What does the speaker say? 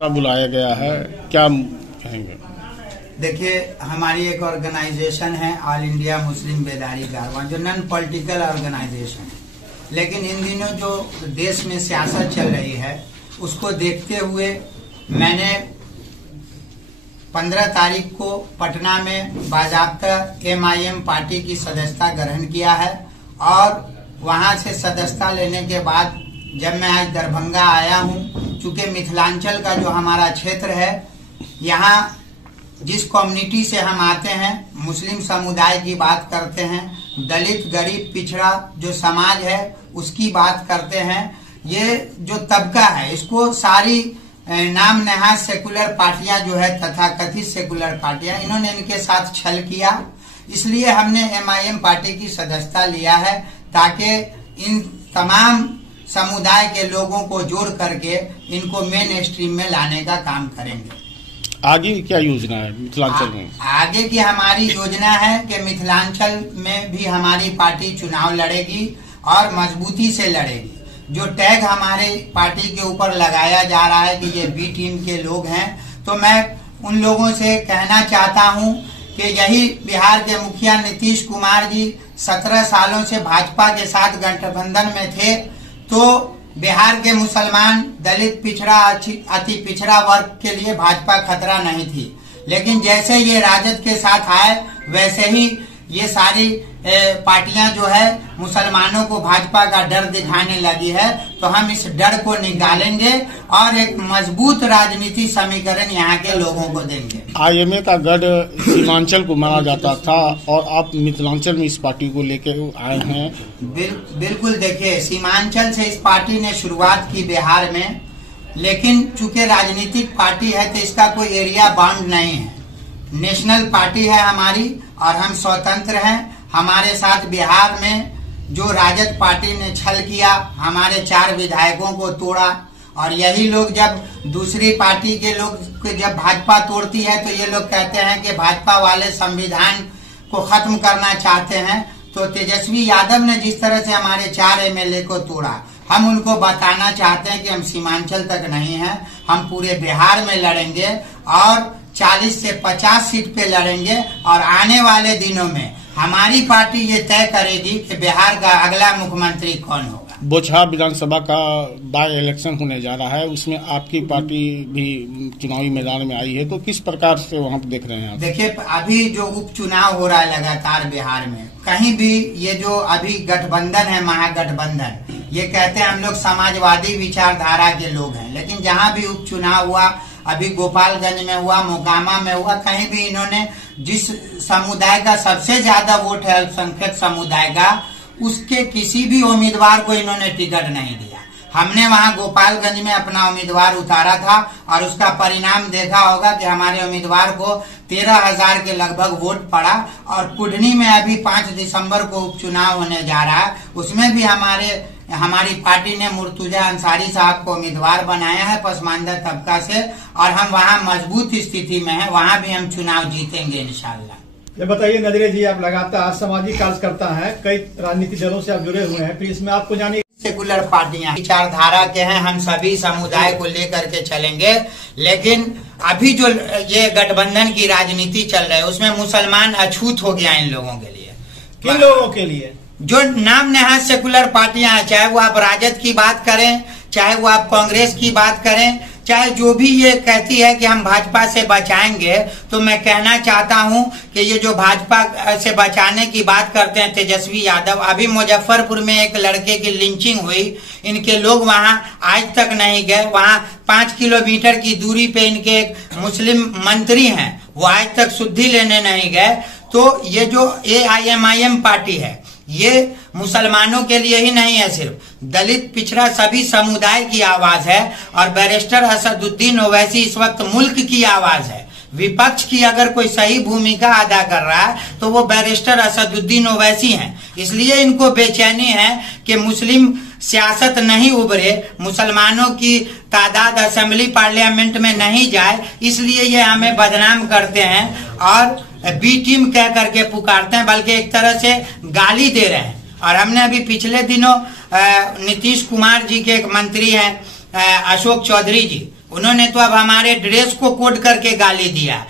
बुलाया गया है, क्या कहेंगे? देखिए, हमारी एक ऑर्गेनाइजेशन है ऑल इंडिया मुस्लिम बेदारी कारवां, जो नॉन पॉलिटिकल ऑर्गेनाइजेशन है। लेकिन इन दिनों जो देश में सियासत चल रही है उसको देखते हुए मैंने 15 तारीख को पटना में बाजाब्ता MIM पार्टी की सदस्यता ग्रहण किया है और वहां से सदस्यता लेने के बाद जब मैं आज दरभंगा आया हूं, चूंकि मिथिलांचल का जो हमारा क्षेत्र है, यहाँ जिस कम्युनिटी से हम आते हैं, मुस्लिम समुदाय की बात करते हैं, दलित गरीब पिछड़ा जो समाज है उसकी बात करते हैं। ये जो तबका है इसको सारी नाम नहाज सेकुलर पार्टियां जो है तथा कथित सेकुलर पार्टियां, इन्होंने इनके साथ छल किया। इसलिए हमने MIM पार्टी की सदस्यता लिया है ताकि इन तमाम समुदाय के लोगों को जोड़ करके इनको मेन स्ट्रीम में लाने का काम करेंगे। आगे क्या योजना है मिथिलांचल में? आगे की हमारी योजना है कि मिथिलांचल में भी हमारी पार्टी चुनाव लड़ेगी और मजबूती से लड़ेगी। जो टैग हमारे पार्टी के ऊपर लगाया जा रहा है कि ये B टीम के लोग हैं, तो मैं उन लोगों से कहना चाहता हूं कि यही बिहार के मुखिया नीतीश कुमार जी 17 सालों से भाजपा के साथ गठबंधन में थे, तो बिहार के मुसलमान, दलित, पिछड़ा, अति पिछड़ा वर्ग के लिए भाजपा खतरा नहीं थी। लेकिन जैसे ये राजद के साथ आए वैसे ही ये सारी पार्टियां जो है मुसलमानों को भाजपा का डर दिखाने लगी है। तो हम इस डर को निकालेंगे और एक मजबूत राजनीति समीकरण यहाँ के लोगों को देंगे। IMA का गढ़ सीमांचल को माना जाता था और आप मिथिलांचल में इस पार्टी को लेकर आए हैं। बिल्कुल, देखिए, सीमांचल से इस पार्टी ने शुरुआत की बिहार में, लेकिन चूंकि राजनीतिक पार्टी है तो इसका कोई एरिया बाउंड नहीं है। नेशनल पार्टी है हमारी और हम स्वतंत्र हैं। हमारे साथ बिहार में जो राजद पार्टी ने छल किया, हमारे 4 विधायकों को तोड़ा, और यही लोग जब दूसरी पार्टी के लोग जब भाजपा तोड़ती है तो ये लोग कहते हैं कि भाजपा वाले संविधान को खत्म करना चाहते हैं। तो तेजस्वी यादव ने जिस तरह से हमारे 4 MLA को तोड़ा, हम उनको बताना चाहते हैं कि हम सीमांचल तक नहीं है, हम पूरे बिहार में लड़ेंगे और 40 से 50 सीट पे लड़ेंगे। और आने वाले दिनों में हमारी पार्टी ये तय करेगी कि बिहार का अगला मुख्यमंत्री कौन होगा। बोचहा विधानसभा का बाय इलेक्शन होने जा रहा है, उसमें आपकी पार्टी भी चुनावी मैदान में आई है, तो किस प्रकार से वहाँ पे देख रहे हैं आप? देखिए, अभी जो उपचुनाव हो रहा है लगातार बिहार में, कहीं भी ये जो अभी गठबंधन है, महागठबंधन, ये कहते हैं हम लोग समाजवादी विचारधारा के लोग हैं, लेकिन जहाँ भी उपचुनाव हुआ, अभी गोपालगंज में हुआ, मोकामा में हुआ, कहीं भी इन्होंने जिस समुदाय का सबसे ज्यादा वोट है, अल्पसंख्यक समुदाय का, उसके किसी भी उम्मीदवार को इन्होंने टिकट नहीं दिया। हमने वहां गोपालगंज में अपना उम्मीदवार उतारा था और उसका परिणाम देखा होगा कि हमारे उम्मीदवार को 13,000 के लगभग वोट पड़ा। और कुढ़नी में अभी 5 दिसंबर को उपचुनाव होने जा रहा है, उसमें भी हमारी पार्टी ने मुर्तुजा अंसारी साहब को उम्मीदवार बनाया है पसमानदा तबका से, और हम वहां मजबूत स्थिति में हैं, वहां भी हम चुनाव जीतेंगे इंशाल्लाह। ये बताइए नजरे जी, आप लगातार सामाजिक कार्यकर्ता हैं, कई राजनीतिक दलों से आप जुड़े हुए हैं, फिर इसमें आपको जानिए सेकुलर पार्टियां विचारधारा के हैं, हम सभी समुदाय को लेकर के चलेंगे। लेकिन अभी जो ये गठबंधन की राजनीति चल रही है उसमें मुसलमान अछूत हो गया इन लोगों के लिए। किन लोगों के लिए? जो नाम नहाज सेकुलर पार्टियां हैं, चाहे वो आप राजद की बात करें, चाहे वो आप कांग्रेस की बात करें, चाहे जो भी ये कहती है कि हम भाजपा से बचाएंगे, तो मैं कहना चाहता हूं कि ये जो भाजपा से बचाने की बात करते हैं तेजस्वी यादव, अभी मुजफ्फरपुर में एक लड़के की लिंचिंग हुई, इनके लोग वहां आज तक नहीं गए। वहां 5 किलोमीटर की दूरी पे इनके एक मुस्लिम मंत्री हैं, वो आज तक शुद्धि लेने नहीं गए। तो ये जो AIMIM पार्टी है, ये मुसलमानों के लिए ही नहीं है, सिर्फ दलित, पिछड़ा, सभी समुदाय की आवाज है। और बैरिस्टर असदुद्दीन ओवैसी इस वक्त मुल्क की आवाज है। विपक्ष की अगर कोई सही भूमिका अदा कर रहा है तो वो बैरिस्टर असदुद्दीन ओवैसी हैं। इसलिए इनको बेचैनी है कि मुस्लिम सियासत नहीं उभरे, मुसलमानों की तादाद असेंबली पार्लियामेंट में नहीं जाए, इसलिए ये हमें बदनाम करते हैं और B टीम कह करके पुकारते हैं, बल्कि एक तरह से गाली दे रहे हैं। और हमने अभी पिछले दिनों नीतीश कुमार जी के एक मंत्री हैं अशोक चौधरी जी, उन्होंने तो अब हमारे ड्रेस को कोड करके गाली दिया।